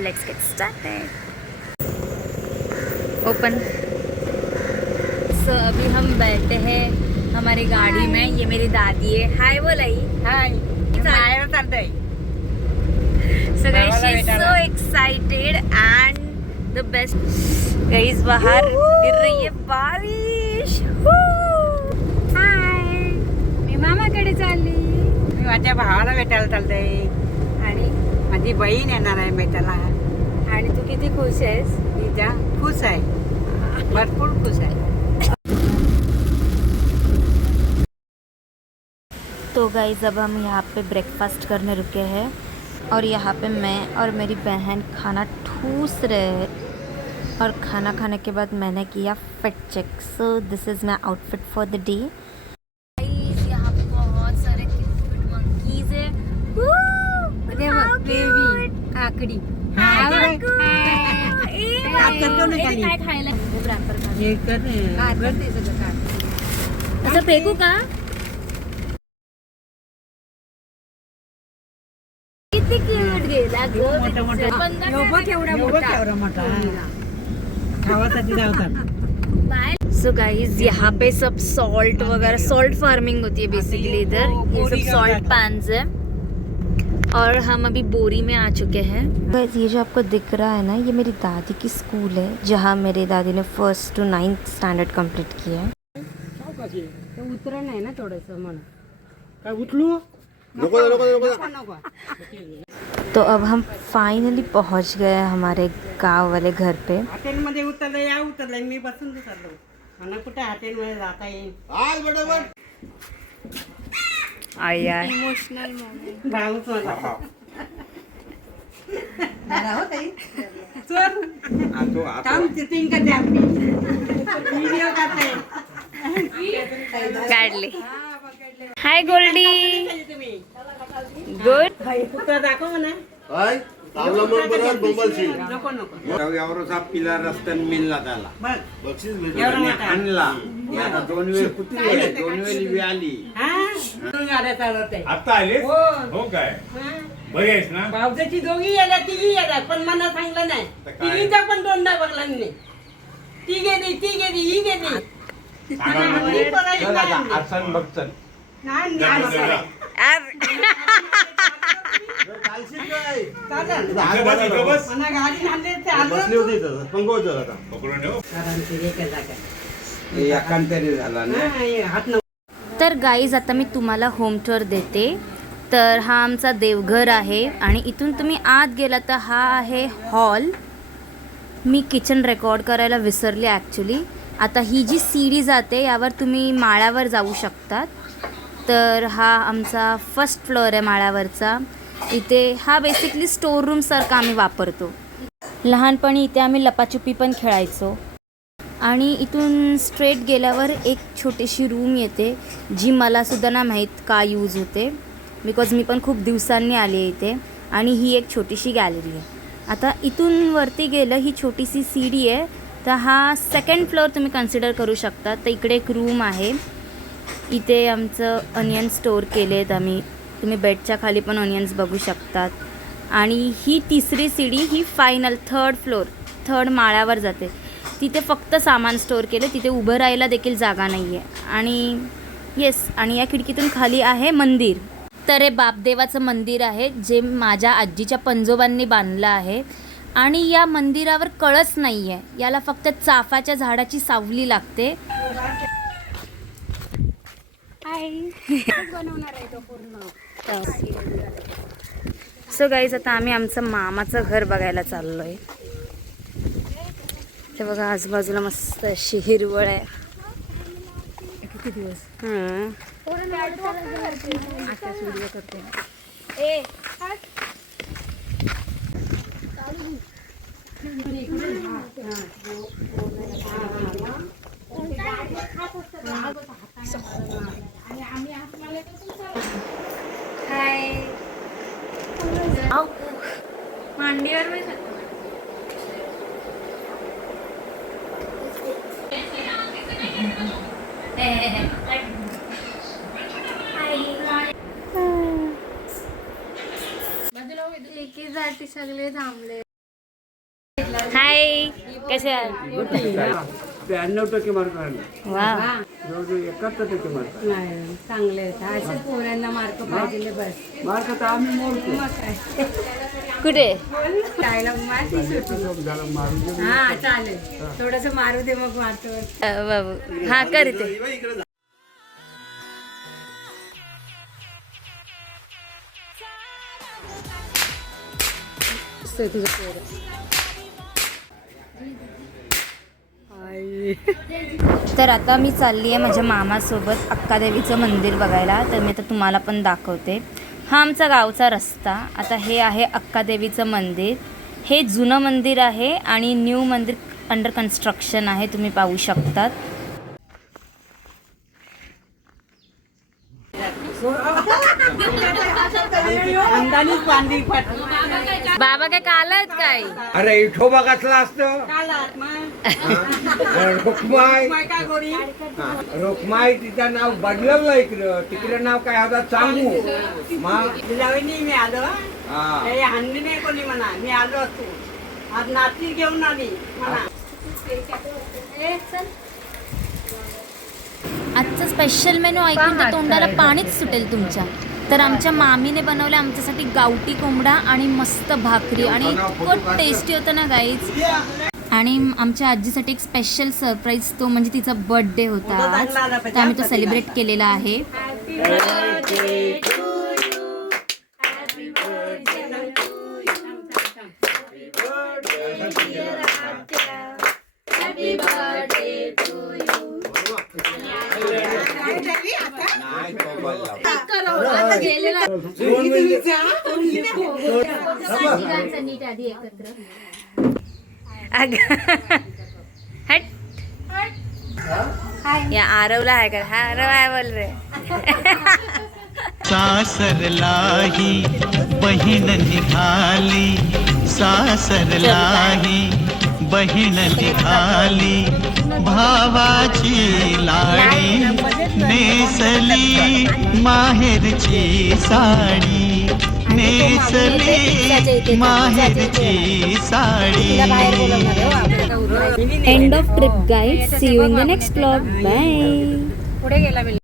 Let's get started. Open. So अभी हम बैठे हैं हमारी गाड़ी में. ये मेरी दादी है. हाय बोलाई. हाय. बाहेर चालतंय. So guys, she's so excited and the best. Guys, बाहर गिर रही है बारिश. हाय. मी मामाकडे चालली. मी माझ्या भावाला भेटायला चालतंय आणि माझी बहीण येणार आहे भेटायला. आणि तू किती खुश आहेस? मी त्या खुश आहे, भरपूर खुश आहे. तो गाइस अब हम यहाँ पे ब्रेकफास्ट करने रुके हैं और यहाँ पे मैं और मेरी बहन खाना ठूस रहे हैं. और खाना खाने के बाद मैंने किया fit check. So this is my outfit for the day. यहाँ पे बहुत सारे क्यूट मंकीज है. काकडी काय खायला असं फेकू का? किती क्यूट गेला सो गाइज यहाँ पे सब सॉल्ट वगैरह सॉल्ट फार्मिंग होती है बेसिकली इधर. ये सब सॉल्ट पैन्स है और हम अभी बोरी में आ चुके हैं. गाइस ये जो आपको दिख रहा है ना, ये मेरी दादी की स्कूल है जहाँ मेरे दादी ने 1st to 9th standard complete KIA है. उतरण आहे ना थोडंसं म्हणून काय उठलो नको. तो अब हम फाइनली पहुँच गए हमारे गांव वाले घर पे. हॉटेलमध्ये उतरलं या उतरलंय मी बसून चाललो. मला कुठे हॉटेलमध्ये जाता येईल. आया इमोशनल मोमेंट. भाऊच मला हो ताई चल काम सिटिंग करते आपली व्हिडिओ करते. काढले. हाय गोल्डी. गुड. कुठं दाखव म्हणा. नको नको यावर पिला रस्त्याने मिळला त्याला बघ आणला. आता 2 वेळ कुठे 2 वेळ आली. गाड्या चालवते आता आले हो काय बरी आहेस ना? भाऊजाची दोघी येतात तिघी येतात पण मला सांगलं नाही. तिघीचा पण दोनदा बघला नाही. ती गेली ही गेली. आसन बघ चल. तर गाईज आता मी तुम्हाला होम टूर देते. तर हा आमचा देवघर आहे आणि इथून तुम्ही आत गेला तर हा आहे हॉल. मी किचन रेकॉर्ड करायला विसरले ॲक्च्युली. आता ही जी सीडी जाते यावर तुम्ही माळ्यावर जाऊ शकतात. तर हा आमचा 1st फ्लोअर आहे माळ्यावरचा. इथे हा बेसिकली स्टोर रूमसारखा आम्ही वापरतो. लहानपणी इथे आम्ही लपाछुपी पण खेळायचो. आणि इथून स्ट्रेट गेल्यावर एक छोटीशी रूम येते जी मलासुद्धा ना माहीत का यूज होते बिकॉज मी पण खूप दिवसांनी आली आहे इथे. आणि ही एक छोटीशी गॅलरी आहे. आता इथून वरती गेलं ही छोटीशी सीडी आहे तर हा 2nd फ्लोअर तुम्ही कन्सिडर करू शकता. तर इकडे एक रूम आहे. इथे आमचं अनियन स्टोअर केले आहेत आम्ही. तुम्ही बेडच्या खाली पण अनियन्स बघू शकतात. आणि ही 3री सीडी ही फायनल 3rd फ्लोअर 3rd माळ्यावर जाते. तिथे फक्त सामान स्टोअर केले. तिथे उभं राहायला देखील जागा नाही आहे. आणि येस आणि या खिडकीतून खाली आहे मंदिर. तर हे बापदेवाचं मंदिर आहे जे माझ्या आजीच्या पंजोबांनी बांधलं आहे. आणि या मंदिरावर कळस नाही आहे. याला फक्त चाफ्याच्या झाडाची सावली लागते. सो गाईज आता आम्ही आमचं मामाचं घर बघायला चाललो आहे. ते बघा आजूबाजूला मस्त अशी हिरवळ आहे. किती दिवस मांडीवर एकीसाठी सगळे थांबले. हाय कसे आहात? 92% मार्क आणले. वा जवळजवळ 71% मार्क. नाही चांगले आहेत असेच पोरांना मार्क पाहिजे बस मार्क तर आम्ही मोडतो. मग काय कुठे डायलॉग मारती सुटली. झालं मारून दे. हा चालेल थोडस मारू दे मग मारतो बाबू हा करते. तर आता मी चालली आहे माझ्या मामासोबत अक्कादेवीचं मंदिर बघायला. तर मी आता तुम्हाला पण दाखवते. हा आमचा गावचा रस्ता. आता हे आहे अक्कादेवीचं मंदिर. हे जुनं मंदिर आहे आणि न्यू मंदिर अंडर कन्स्ट्रक्शन आहे, तुम्ही पाहू शकतात. अंदानीच पांढरी फाटली बाबा काय कालच काय अरे इठोबा कसला असतं. कालात मग रोखमाय काय गोरी रोखमाय तिचं नाव बदलवलं इकडं. तिकडं नाव काय होतं सांगू मग. तुझ्यावेळी मी आलो हा. हे हंडी नाही कोणी म्हणा मी आलो असतो आज नाती घेऊन आली म्हणा आजचा स्पेशल मेनू ऐकून तर तोंडाला पाणीच सुटेल तुमच्या. तर आमच्या मामीने बनवलं आमच्यासाठी गावठी कोंबडा आणि मस्त भाकरी आणि इतकं टेस्टी होतं ना गाईज. आणि आमच्या आजीसाठी एक स्पेशल सरप्राईज, तो म्हणजे तिचा बर्थडे होता आज, तर आम्ही तो सेलिब्रेट केलेला आहे. हट या आरवला आहे का? हा आरव आहे बोल रे. सासरलाही बहीण निघाली, सासरलाही बहीण निघाली, भावाची लाडी नेसली माहेरची साडी, नेसली माहेरची sari. End of trip guys. See you in the next vlog. Bye. पुढे गेला